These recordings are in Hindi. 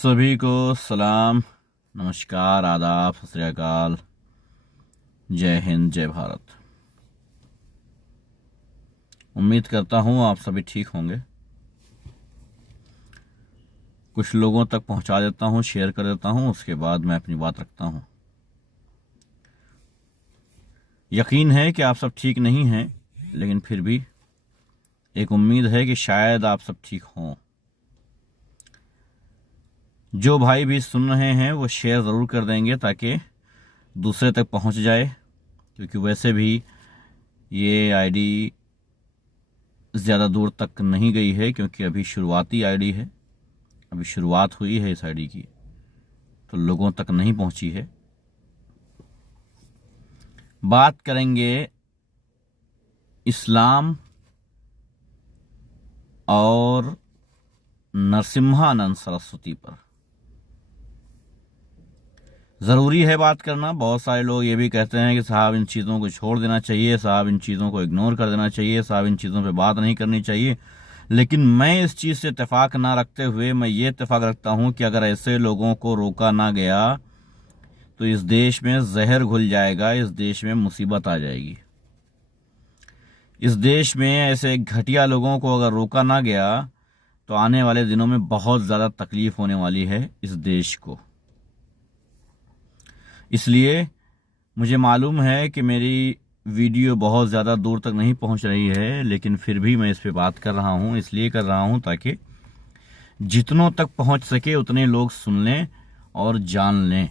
सभी को सलाम, नमस्कार, आदाब, सत श्री अकाल, जय हिंद, जय भारत। उम्मीद करता हूँ आप सभी ठीक होंगे। कुछ लोगों तक पहुंचा देता हूँ, शेयर कर देता हूँ, उसके बाद मैं अपनी बात रखता हूँ। यकीन है कि आप सब ठीक नहीं हैं, लेकिन फिर भी एक उम्मीद है कि शायद आप सब ठीक हों। जो भाई भी सुन रहे हैं वो शेयर ज़रूर कर देंगे ताकि दूसरे तक पहुंच जाए, क्योंकि वैसे भी ये आईडी ज़्यादा दूर तक नहीं गई है, क्योंकि अभी शुरुआती आईडी है, अभी शुरुआत हुई है इस आईडी की, तो लोगों तक नहीं पहुंची है। बात करेंगे इस्लाम और नरसिम्हानंद सरस्वती पर। ज़रूरी है बात करना। बहुत सारे लोग ये भी कहते हैं कि साहब इन चीज़ों को छोड़ देना चाहिए, साहब इन चीज़ों को इग्नोर कर देना चाहिए, साहब इन चीज़ों पे बात नहीं करनी चाहिए। लेकिन मैं इस चीज़ से इत्तेफाक ना रखते हुए मैं ये इत्तेफाक रखता हूँ कि अगर ऐसे लोगों को रोका ना गया तो इस देश में जहर घुल जाएगा, इस देश में मुसीबत आ जाएगी। इस देश में ऐसे घटिया लोगों को अगर रोका ना गया तो आने वाले दिनों में बहुत ज़्यादा तकलीफ होने वाली है इस देश को। इसलिए मुझे मालूम है कि मेरी वीडियो बहुत ज़्यादा दूर तक नहीं पहुंच रही है, लेकिन फिर भी मैं इस पे बात कर रहा हूं। इसलिए कर रहा हूं ताकि जितनों तक पहुंच सके उतने लोग सुन लें और जान लें।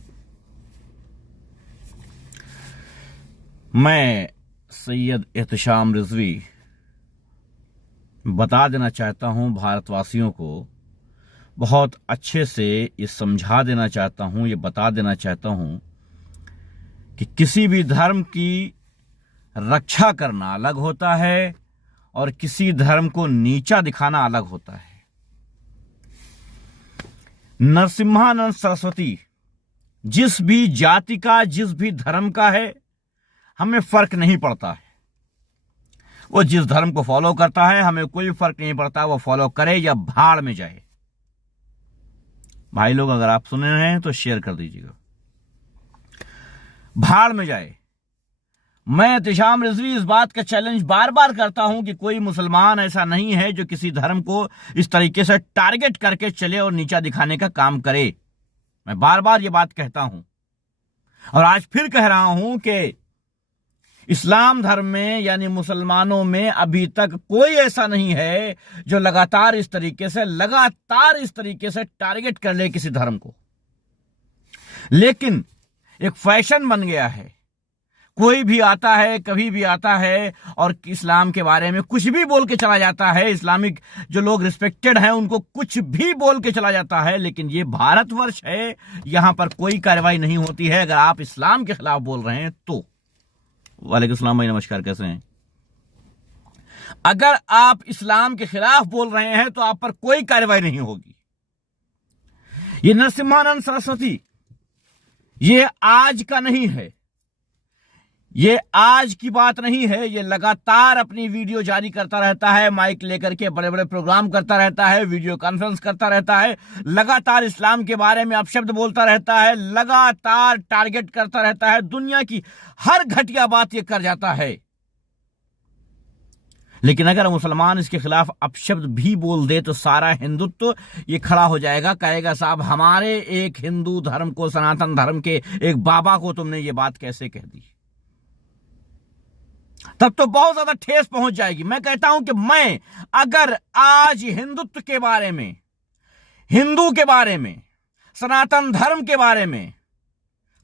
मैं सैयद एहतशाम रिजवी बता देना चाहता हूं भारतवासियों को, बहुत अच्छे से ये समझा देना चाहता हूं, ये बता देना चाहता हूं कि किसी भी धर्म की रक्षा करना अलग होता है और किसी धर्म को नीचा दिखाना अलग होता है। नरसिम्हानंद सरस्वती जिस भी जाति का, जिस भी धर्म का है, हमें फर्क नहीं पड़ता है। वो जिस धर्म को फॉलो करता है हमें कोई फर्क नहीं पड़ता, वो फॉलो करे या भाड़ में जाए। भाई लोग अगर आप सुन रहे हैं तो शेयर कर दीजिएगा। भाड़ में जाए। मैं एहतशाम रिजवी इस बात का चैलेंज बार बार करता हूं कि कोई मुसलमान ऐसा नहीं है जो किसी धर्म को इस तरीके से टारगेट करके चले और नीचा दिखाने का काम करे। मैं बार बार ये बात कहता हूं और आज फिर कह रहा हूं कि इस्लाम धर्म में यानी मुसलमानों में अभी तक कोई ऐसा नहीं है जो लगातार इस तरीके से टारगेट कर ले किसी धर्म को। लेकिन एक फैशन बन गया है, कोई भी आता है, कभी भी आता है और इस्लाम के बारे में कुछ भी बोल के चला जाता है। इस्लामिक जो लोग रिस्पेक्टेड हैं उनको कुछ भी बोल के चला जाता है। लेकिन ये भारतवर्ष है, यहां पर कोई कार्रवाई नहीं होती है अगर आप इस्लाम के खिलाफ बोल रहे हैं तो। वालेकुम सलाम भाई, नमस्कार, कैसे हैं? अगर आप इस्लाम के खिलाफ बोल रहे हैं तो आप पर कोई कार्रवाई नहीं होगी। ये नरसिम्हानंद सरस्वती ये आज का नहीं है, ये आज की बात नहीं है। ये लगातार अपनी वीडियो जारी करता रहता है, माइक लेकर के बड़े बड़े प्रोग्राम करता रहता है, वीडियो कॉन्फ्रेंस करता रहता है, लगातार इस्लाम के बारे में अपशब्द बोलता रहता है, लगातार टारगेट करता रहता है, दुनिया की हर घटिया बात ये कर जाता है। लेकिन अगर मुसलमान इसके खिलाफ अपशब्द भी बोल दे तो सारा हिंदुत्व ये खड़ा हो जाएगा, कहेगा साहब हमारे एक हिंदू धर्म को, सनातन धर्म के एक बाबा को तुमने ये बात कैसे कह दी। तब तो बहुत ज्यादा ठेस पहुंच जाएगी। मैं कहता हूं कि मैं अगर आज हिंदुत्व के बारे में, हिंदू के बारे में, सनातन धर्म के बारे में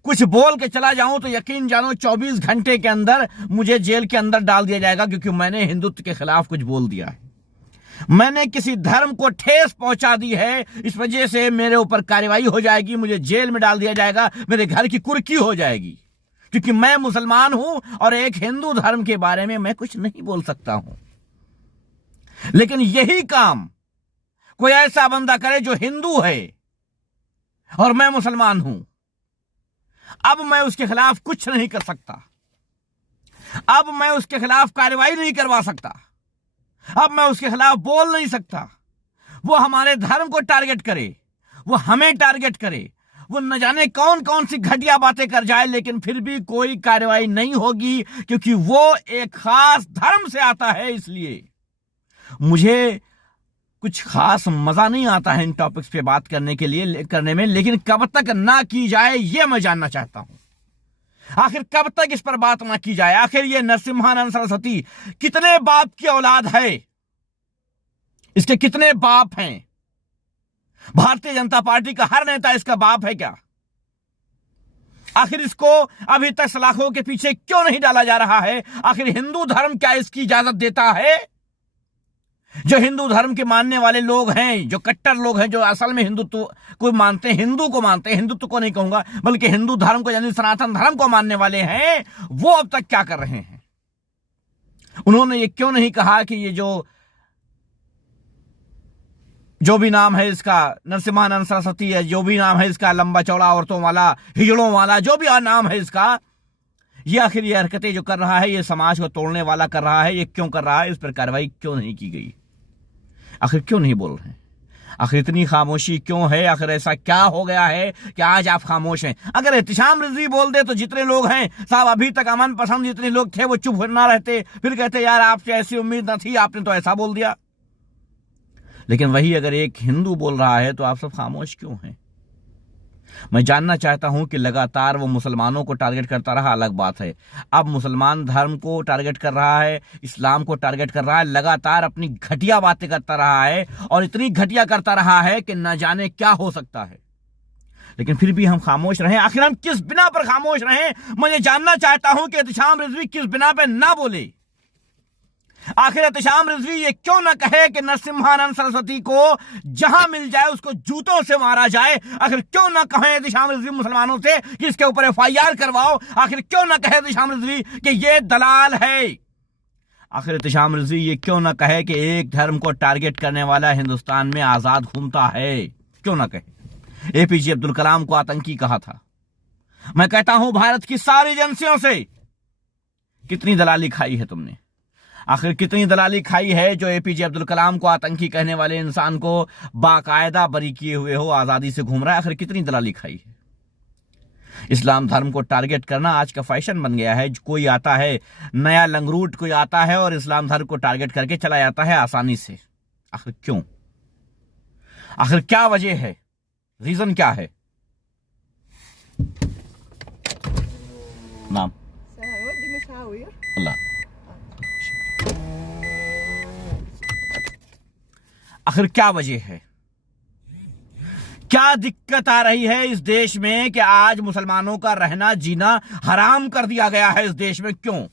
कुछ बोल के चला जाऊं तो यकीन जानो 24 घंटे के अंदर मुझे जेल के अंदर डाल दिया जाएगा, क्योंकि मैंने हिंदुत्व के खिलाफ कुछ बोल दिया है, मैंने किसी धर्म को ठेस पहुंचा दी है। इस वजह से मेरे ऊपर कार्रवाई हो जाएगी, मुझे जेल में डाल दिया जाएगा, मेरे घर की कुर्की हो जाएगी, क्योंकि मैं मुसलमान हूं और एक हिंदू धर्म के बारे में मैं कुछ नहीं बोल सकता हूं। लेकिन यही काम कोई ऐसा बंदा करे जो हिंदू है और मैं मुसलमान हूं, अब मैं उसके खिलाफ कुछ नहीं कर सकता, अब मैं उसके खिलाफ कार्रवाई नहीं करवा सकता, अब मैं उसके खिलाफ बोल नहीं सकता। वो हमारे धर्म को टारगेट करे, वो हमें टारगेट करे, वो न जाने कौन कौन सी घटिया बातें कर जाए, लेकिन फिर भी कोई कार्रवाई नहीं होगी, क्योंकि वो एक खास धर्म से आता है। इसलिए मुझे कुछ खास मजा नहीं आता है इन टॉपिक्स पे बात करने में, लेकिन कब तक ना की जाए ये मैं जानना चाहता हूं। आखिर कब तक इस पर बात ना की जाए? आखिर ये नरसिम्हानंद सरस्वती कितने बाप की औलाद है? इसके कितने बाप हैं? भारतीय जनता पार्टी का हर नेता इसका बाप है क्या? आखिर इसको अभी तक सलाखों के पीछे क्यों नहीं डाला जा रहा है? आखिर हिंदू धर्म क्या इसकी इजाजत देता है? जो हिंदू धर्म के मानने वाले लोग हैं, जो कट्टर लोग हैं, जो असल में हिंदुत्व को मानते हैं, हिंदुत्व को नहीं कहूंगा, बल्कि हिंदू धर्म को यानी सनातन धर्म को मानने वाले हैं, वो अब तक क्या कर रहे हैं? उन्होंने ये क्यों नहीं कहा कि ये जो भी नाम है इसका नरसिम्हानंद सरस्वती है, जो भी नाम है इसका लंबा चौड़ा औरतों वाला, हिजड़ों वाला, जो भी नाम है इसका, ये आखिर ये हरकतें जो कर रहा है, ये समाज को तोड़ने वाला कर रहा है, ये क्यों कर रहा है? इस पर कार्रवाई क्यों नहीं की गई? आखिर क्यों नहीं बोल रहे हैं? आखिर इतनी खामोशी क्यों है? आखिर ऐसा क्या हो गया है कि आज आप खामोश हैं? अगर एहतिशाम रिजवी बोल दे तो जितने लोग हैं साहब, अभी तक अमन पसंद जितने लोग थे वो चुप ना रहते, फिर कहते यार आपसे ऐसी उम्मीद न थी, आपने तो ऐसा बोल दिया। लेकिन वही अगर एक हिंदू बोल रहा है तो आप सब खामोश क्यों हैं? मैं जानना चाहता हूं कि लगातार वो मुसलमानों को टारगेट करता रहा, अलग बात है। अब मुसलमान धर्म को टारगेट कर रहा है, इस्लाम को टारगेट कर रहा है, लगातार अपनी घटिया बातें करता रहा है, और इतनी घटिया करता रहा है कि न जाने क्या हो सकता है। लेकिन फिर भी हम खामोश रहें। आखिर हम किस बिना पर खामोश रहें? मैं जानना चाहता हूं कि एहतिशाम रिजवी किस बिना पर ना बोले। आखिर एहतिशाम रिजवी ये क्यों ना कहे कि नरसिम्हानंद सरस्वती को जहां मिल जाए उसको जूतों से मारा जाए? आखिर क्यों ना कहे एहतिशाम रिजवी मुसलमानों से कि इसके ऊपर FIR करवाओ? आखिर क्यों ना कहे एहतिशाम रिजवी कि ये दलाल है? आखिर एहतिशाम रिजवी ये क्यों ना कहे कि एक धर्म को टारगेट करने वाला हिंदुस्तान में आजाद घूमता है? क्यों ना कहे? APJ अब्दुल कलाम को आतंकी कहा था। मैं कहता हूं भारत की सारी एजेंसियों से कितनी दलाली खाई है तुमने? आखिर कितनी दलाली खाई है जो APJ अब्दुल कलाम को आतंकी कहने वाले इंसान को बाकायदा बरी किए हुए हो, आजादी से घूम रहा है? आखिर कितनी दलाली खाई है? इस्लाम धर्म को टारगेट करना आज का फैशन बन गया है। कोई आता है नया लंगरूट, कोई आता है और इस्लाम धर्म को टारगेट करके चला जाता है आसानी से। आखिर क्यों? आखिर क्या वजह है? रीजन क्या है? नाम अल्लाह। आखिर क्या वजह है? क्या दिक्कत आ रही है इस देश में कि आज मुसलमानों का रहना जीना हराम कर दिया गया है इस देश में? क्यों?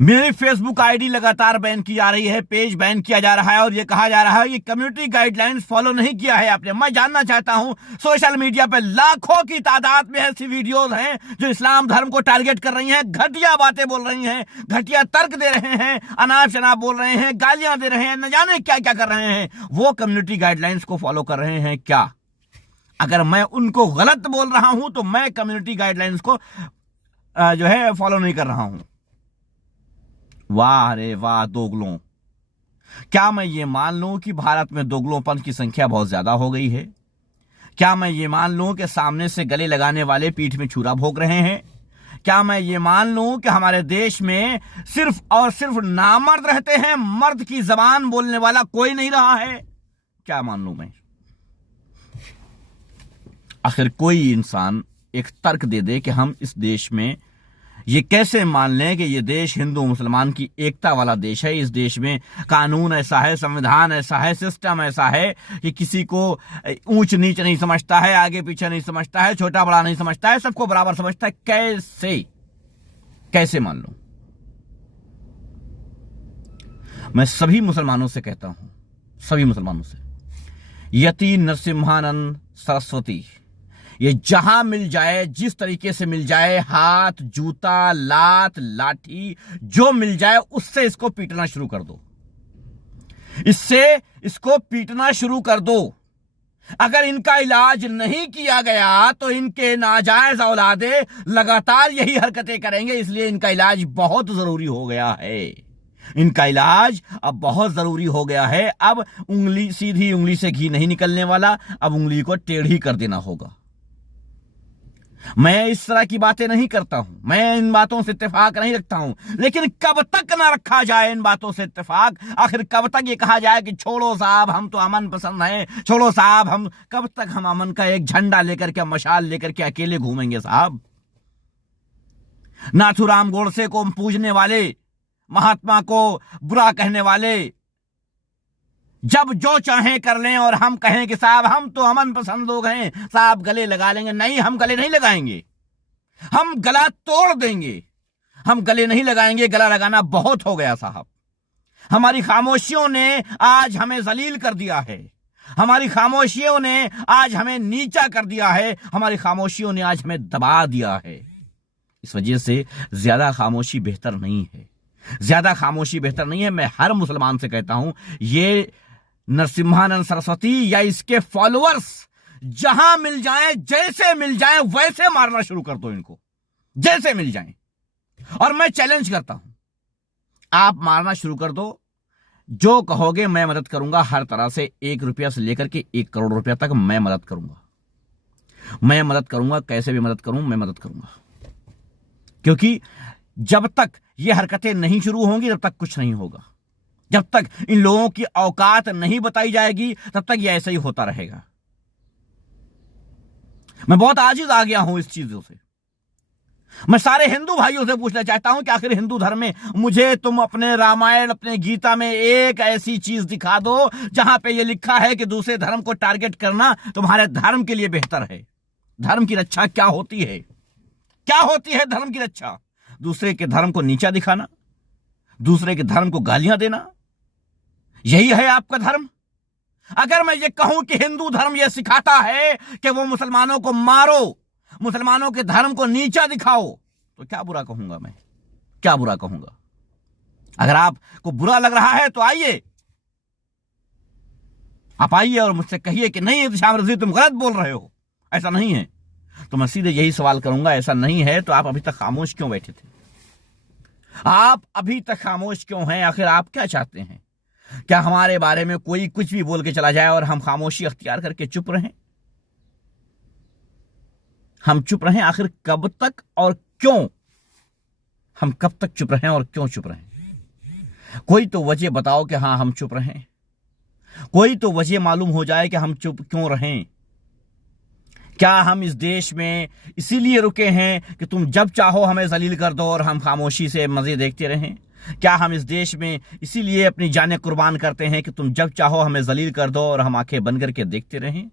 मेरी फेसबुक आईडी लगातार बैन की जा रही है, पेज बैन किया जा रहा है, और यह कहा जा रहा है कि कम्युनिटी गाइडलाइंस फॉलो नहीं किया है आपने। मैं जानना चाहता हूं, सोशल मीडिया पे लाखों की तादाद में ऐसी वीडियोस हैं जो इस्लाम धर्म को टारगेट कर रही हैं, घटिया बातें बोल रही हैं, घटिया तर्क दे रहे हैं, अनाप शनाप बोल रहे हैं, गालियां दे रहे हैं, न जाने क्या क्या कर रहे हैं। वो कम्युनिटी गाइडलाइंस को फॉलो कर रहे हैं क्या? अगर मैं उनको गलत बोल रहा हूं तो मैं कम्युनिटी गाइडलाइंस को जो है फॉलो नहीं कर रहा हूं। वाह रे वाह दोगलों! क्या मैं ये मान लूं कि भारत में दोगलोपन की संख्या बहुत ज्यादा हो गई है? क्या मैं ये मान लूं कि सामने से गले लगाने वाले पीठ में छुरा भोग रहे हैं? क्या मैं ये मान लूं कि हमारे देश में सिर्फ और सिर्फ नामर्द रहते हैं, मर्द की जबान बोलने वाला कोई नहीं रहा है? क्या मान लूं मैं? आखिर कोई इंसान एक तर्क दे दे कि हम इस देश में ये कैसे मान लें कि ये देश हिंदू मुसलमान की एकता वाला देश है। इस देश में कानून ऐसा है, संविधान ऐसा है, सिस्टम ऐसा है कि किसी को ऊंच नीच नहीं समझता है, आगे पीछे नहीं समझता है, छोटा बड़ा नहीं समझता है, सबको बराबर समझता है। कैसे मान लूं? मैं सभी मुसलमानों से कहता हूं, सभी मुसलमानों से, यति नरसिम्हानंद सरस्वती ये जहां मिल जाए, जिस तरीके से मिल जाए, हाथ, जूता, लात, लाठी, जो मिल जाए उससे इसको पीटना शुरू कर दो। इससे इसको पीटना शुरू कर दो। अगर इनका इलाज नहीं किया गया तो इनके नाजायज औलादे लगातार यही हरकतें करेंगे, इसलिए इनका इलाज बहुत जरूरी हो गया है। इनका इलाज अब बहुत जरूरी हो गया है। अब सीधी उंगली से घी नहीं निकलने वाला, अब उंगली को टेढ़ी कर देना होगा। मैं इस तरह की बातें नहीं करता हूं, मैं इन बातों से इत्तेफाक नहीं रखता हूं, लेकिन कब तक ना रखा जाए इन बातों से इत्तेफाक? आखिर कब तक ये कहा जाए कि छोड़ो साहब हम तो अमन पसंद हैं, छोड़ो साहब हम, कब तक हम अमन का एक झंडा लेकर के, मशाल लेकर के अकेले घूमेंगे साहब? नाथूराम गोडसे को पूजने वाले, महात्मा को बुरा कहने वाले जब जो चाहें कर लें और हम कहें कि साहब हम तो अमन पसंद लोग हैं, साहब गले लगा लेंगे। नहीं, हम गले नहीं लगाएंगे, हम गला तोड़ देंगे। हम गले नहीं लगाएंगे, गला लगाना बहुत हो गया साहब। हमारी खामोशियों ने आज हमें जलील कर दिया है, हमारी खामोशियों ने आज हमें नीचा कर दिया है, हमारी खामोशियों ने आज हमें दबा दिया है। इस वजह से ज्यादा खामोशी बेहतर नहीं है, ज्यादा खामोशी बेहतर नहीं है। मैं हर मुसलमान से कहता हूं, ये नरसिम्हानंद सरस्वती या इसके फॉलोअर्स जहां मिल जाएं, जैसे मिल जाएं वैसे मारना शुरू कर दो इनको, जैसे मिल जाएं। और मैं चैलेंज करता हूं, आप मारना शुरू कर दो, जो कहोगे मैं मदद करूंगा हर तरह से। 1 रुपया से लेकर के 1 करोड़ रुपया तक मैं मदद करूंगा, मैं मदद करूंगा, कैसे भी मदद करूं, मैं मदद करूंगा। क्योंकि जब तक ये हरकतें नहीं शुरू होंगी तब तक कुछ नहीं होगा। जब तक इन लोगों की औकात नहीं बताई जाएगी तब तक ये ऐसे ही होता रहेगा। मैं बहुत आजिज आ गया हूं इस चीजों से। मैं सारे हिंदू भाइयों से पूछना चाहता हूं कि आखिर हिंदू धर्म में मुझे तुम अपने रामायण, अपने गीता में एक ऐसी चीज दिखा दो जहां पे ये लिखा है कि दूसरे धर्म को टारगेट करना तुम्हारे धर्म के लिए बेहतर है। धर्म की रक्षा क्या होती है? क्या होती है धर्म की रक्षा? दूसरे के धर्म को नीचा दिखाना, दूसरे के धर्म को गालियां देना, यही है आपका धर्म? अगर मैं ये कहूं कि हिंदू धर्म यह सिखाता है कि वो मुसलमानों को मारो, मुसलमानों के धर्म को नीचा दिखाओ, तो क्या बुरा कहूंगा मैं? क्या बुरा कहूंगा? अगर आपको बुरा लग रहा है तो आइए, आप आइए और मुझसे कहिए कि नहीं शाम रज़ी तुम गलत बोल रहे हो, ऐसा नहीं है। तो मैं सीधे यही सवाल करूंगा, ऐसा नहीं है तो आप अभी तक खामोश क्यों बैठे थे? आप अभी तक खामोश क्यों हैं? आखिर आप क्या चाहते हैं? क्या हमारे बारे में कोई कुछ भी बोल के चला जाए और हम खामोशी अख्तियार करके चुप रहें? हम चुप रहें? आखिर कब तक और क्यों? हम कब तक चुप रहें और क्यों चुप रहें? कोई तो वजह बताओ कि हां हम चुप रहें। कोई तो वजह मालूम हो जाए कि हम चुप क्यों रहें। क्या हम इस देश में इसीलिए रुके हैं कि तुम जब चाहो हमें जलील कर दो और हम खामोशी से मजे देखते रहें? क्या हम इस देश में इसीलिए अपनी जानें कुर्बान करते हैं कि तुम जब चाहो हमें जलील कर दो और हम आंखें बंद करके देखते रहें?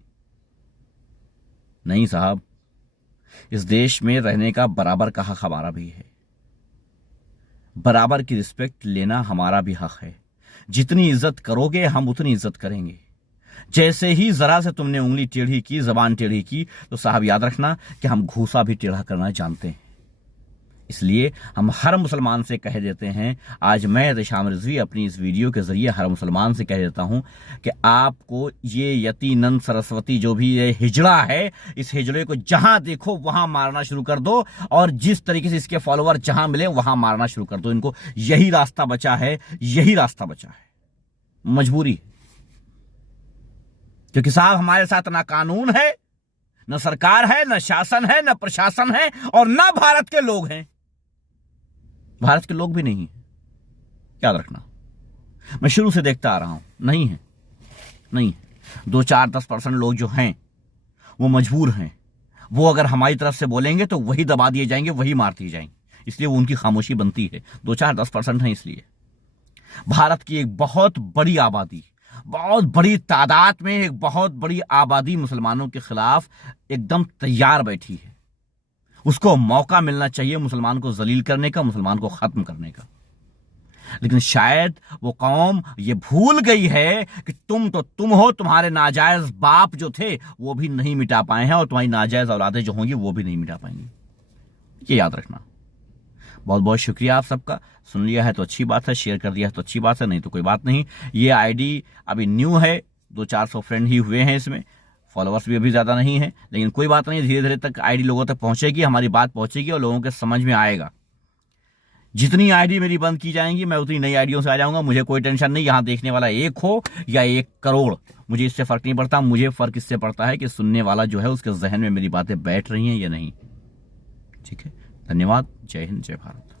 नहीं साहब, इस देश में रहने का बराबर का हक हमारा भी है, बराबर की रिस्पेक्ट लेना हमारा भी हक है। जितनी इज्जत करोगे हम उतनी इज्जत करेंगे। जैसे ही जरा से तुमने उंगली टेढ़ी की, जबान टेढ़ी की, तो साहब याद रखना कि हम घूसा भी टेढ़ा करना जानते हैं। इसलिए हम हर मुसलमान से कह देते हैं, आज मैं शाम रिजवी अपनी इस वीडियो के जरिए हर मुसलमान से कह देता हूं कि आपको ये यतीनंद सरस्वती जो भी ये हिजड़ा है, इस हिजड़े को जहां देखो वहां मारना शुरू कर दो, और जिस तरीके से इसके फॉलोअर जहां मिले वहां मारना शुरू कर दो इनको। यही रास्ता बचा है, यही रास्ता बचा है, मजबूरी। क्योंकि साहब हमारे साथ ना कानून है, न सरकार है, न शासन है, न प्रशासन है, और न भारत के लोग हैं। भारत के लोग भी नहीं है, याद रखना। मैं शुरू से देखता आ रहा हूं, नहीं है, नहीं है। 2, 4, 10% लोग जो हैं वो मजबूर हैं। वो अगर हमारी तरफ से बोलेंगे तो वही दबा दिए जाएंगे, वही मार दिए जाएंगे। इसलिए वो उनकी खामोशी बनती है। 2, 4, 10% है। इसलिए भारत की एक बहुत बड़ी आबादी, बहुत बड़ी तादाद में एक बहुत बड़ी आबादी मुसलमानों के खिलाफ एकदम तैयार बैठी है। उसको मौका मिलना चाहिए मुसलमान को जलील करने का, मुसलमान को खत्म करने का। लेकिन शायद वो कौम ये भूल गई है कि तुम तो तुम हो, तुम्हारे नाजायज बाप जो थे वो भी नहीं मिटा पाए हैं, और तुम्हारी नाजायज औलादें जो होंगी वो भी नहीं मिटा पाएंगी। ये याद रखना। बहुत बहुत शुक्रिया आप सबका। सुन लिया है तो अच्छी बात है, शेयर कर दिया है तो अच्छी बात है, नहीं तो कोई बात नहीं। ये आईडी अभी न्यू है, 200-400 फ्रेंड ही हुए हैं इसमें, फॉलोअर्स भी अभी ज़्यादा नहीं है, लेकिन कोई बात नहीं, धीरे धीरे तक आईडी लोगों तक पहुंचेगी, हमारी बात पहुंचेगी और लोगों के समझ में आएगा। जितनी आईडी मेरी बंद की जाएंगी मैं उतनी नई आईडियों से आ जाऊंगा। मुझे कोई टेंशन नहीं, यहां देखने वाला 1 हो या 1 करोड़, मुझे इससे फर्क नहीं पड़ता। मुझे फर्क इससे पड़ता है कि सुनने वाला जो है उसके जहन में मेरी बातें बैठ रही हैं या नहीं। ठीक है, धन्यवाद। जय हिंद, जय भारत।